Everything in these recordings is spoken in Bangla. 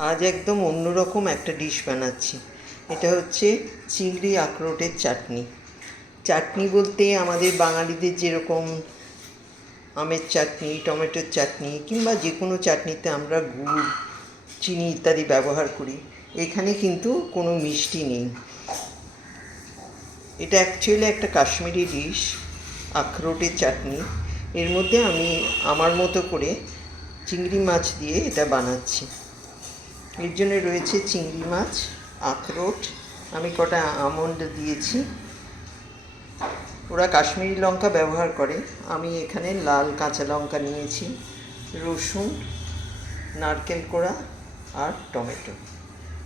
আজ একদম অন্যরকম একটা ডিশ বানাচ্ছি। এটা হচ্ছে চিংড়ি আখরোটের চাটনি। চাটনি বলতে আমাদের বাঙালিদের যেরকম আমের চাটনি, টমেটোর চাটনি কিংবা যে কোনো চাটনিতে আমরা গুড়, চিনি ইত্যাদি ব্যবহার করি, এখানে কিন্তু কোনো মিষ্টি নেই। এটা অ্যাকচুয়ালি একটা কাশ্মীরি ডিশ, আখরোটের চাটনি। এর মধ্যে আমি আমার মতো করে চিংড়ি মাছ দিয়ে এটা বানাচ্ছি। এর জন্য রয়েছে চিংড়ি মাছ, আখরোট, আমি কটা আমন্ড দিয়েছি। ওরা কাশ্মীরি লঙ্কা ব্যবহার করে, আমি এখানে লাল কাঁচা লঙ্কা নিয়েছি, রসুন, নারকেল কোড়া আর টমেটো।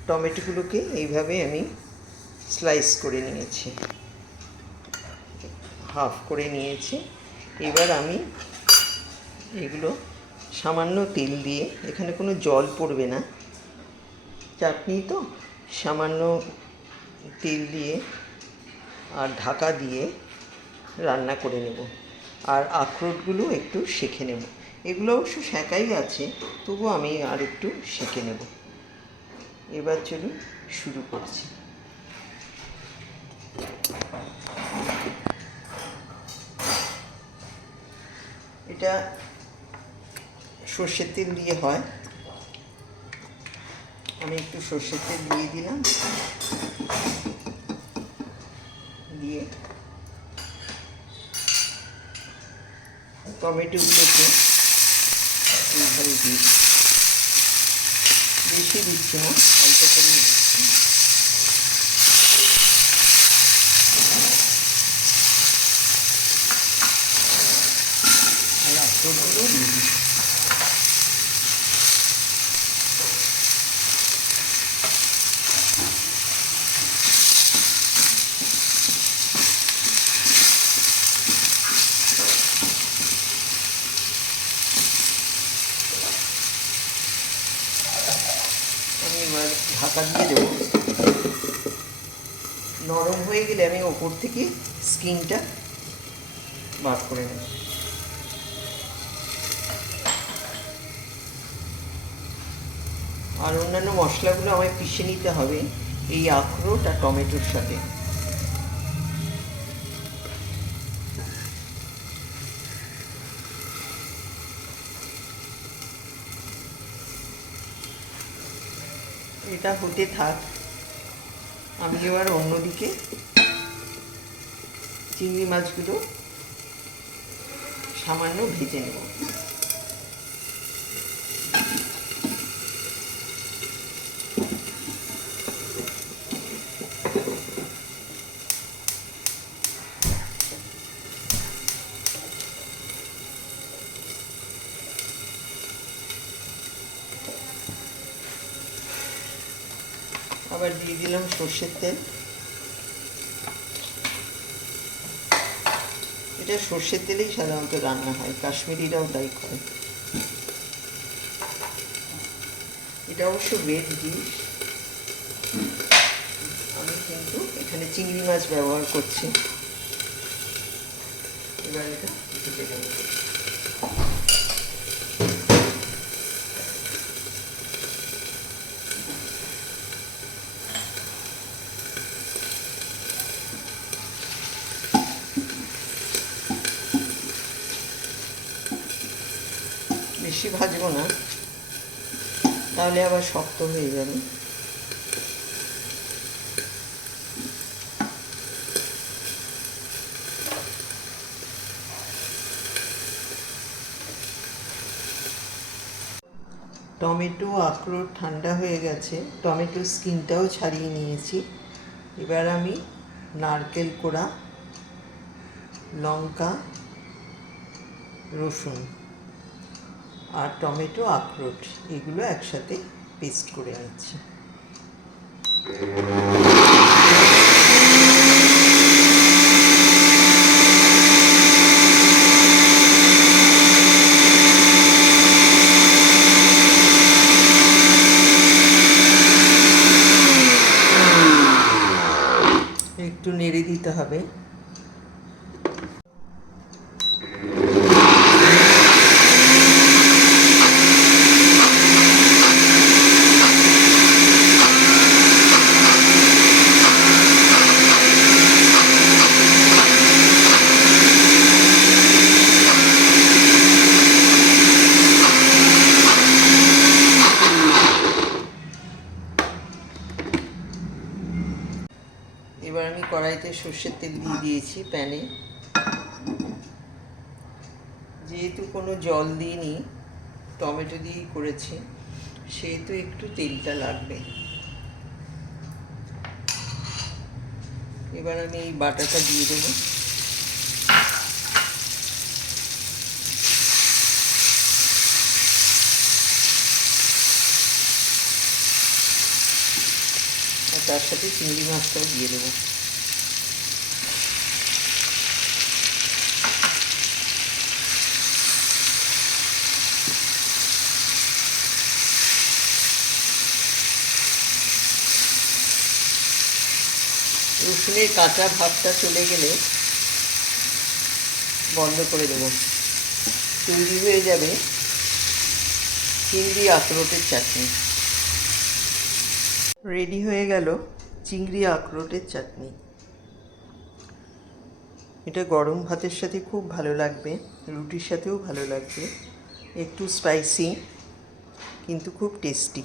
টমেটোগুলোকে এইভাবে আমি স্লাইস করে নিয়েছি, হাফ করে নিয়েছি। এবার আমি এগুলো সামান্য তেল দিয়ে, এখানে কোনো জল পড়বে না, চাটনি তো, সামান্য তেল দিয়ে আর ঢাকা দিয়ে রান্না করে নেব। আর আখরোটগুলো একটু সেঁকে নেব। এগুলো অবশ্য সেঁকাই আছে, তবু আমি আর একটু সেঁকে নেব। এবার চলুন শুরু করছি। এটা সর্ষের তেল দিয়ে হয়, আমি একটু সর্ষের তেল দিয়ে দিলাম, দিয়ে টমেটোগুলোকে এইভাবে দিই, বেশি দিচ্ছি না, অল্প করে দিচ্ছি। আর আখরোটগুলো দিয়ে দিই। আমি এবার ঢাকা দিয়ে দেবো। নরম হয়ে গেলে আমি ওপর থেকে স্কিনটা বার করে নেব। আর অন্যান্য মশলাগুলো আমায় পিষে নিতে হবে এই আখরোট আর টমেটোর সাথে। এটা হতে থাক, আমি এবার অন্যদিকে চিংড়ি মাছগুলো সামান্য ভেজে নেব। আবার দিয়ে দিলাম সর্ষের তেল। এটা সর্ষের তেলেই সাধারণত রান্না হয়, কাশ্মীরিরাও তাই করে। এটা অবশ্য ভেজ ডিশ, আমি কিন্তু এখানে চিংড়ি মাছ ব্যবহার করছি। এবার এটা ভেজে নেব। বেশি ভাজবো না, তাহলে আবার শক্ত হয়ে যাবে। টমেটো আখরোট ঠান্ডা হয়ে গেছে, টমেটোর স্কিনটাও ছাড়িয়ে নিয়েছি। এবার আমি নারকেল কোড়া, লঙ্কা, রসুন আর টমেটো আখরোট এগুলো একসাথে পেস্ট করে নিচ্ছি। একটু নেড়ে দিতে হবে। কড়াইতে সর্ষের তেল দিয়ে দিয়েছি প্যানে। যেহেতু কোনো জল দিইনি, টমেটো দিয়েই করেছি, সেহেতু একটু তেলটা লাগবে। এবার আমি এই বাটাটা দিয়ে দেবো। আর তার সাথে চিংড়ি মাছটাও দিয়ে দেবো। রসুনের কাঁচা ভাবটা চলে গেলে বন্ধ করে দেবো। তৈরি হয়ে যাবে চিংড়ি আখরোটের চাটনি। রেডি হয়ে গেল চিংড়ি আখরোটের চাটনি। এটা গরম ভাতের সাথে খুব ভালো লাগবে, রুটির সাথেও ভালো লাগবে। একটু স্পাইসি কিন্তু খুব টেস্টি।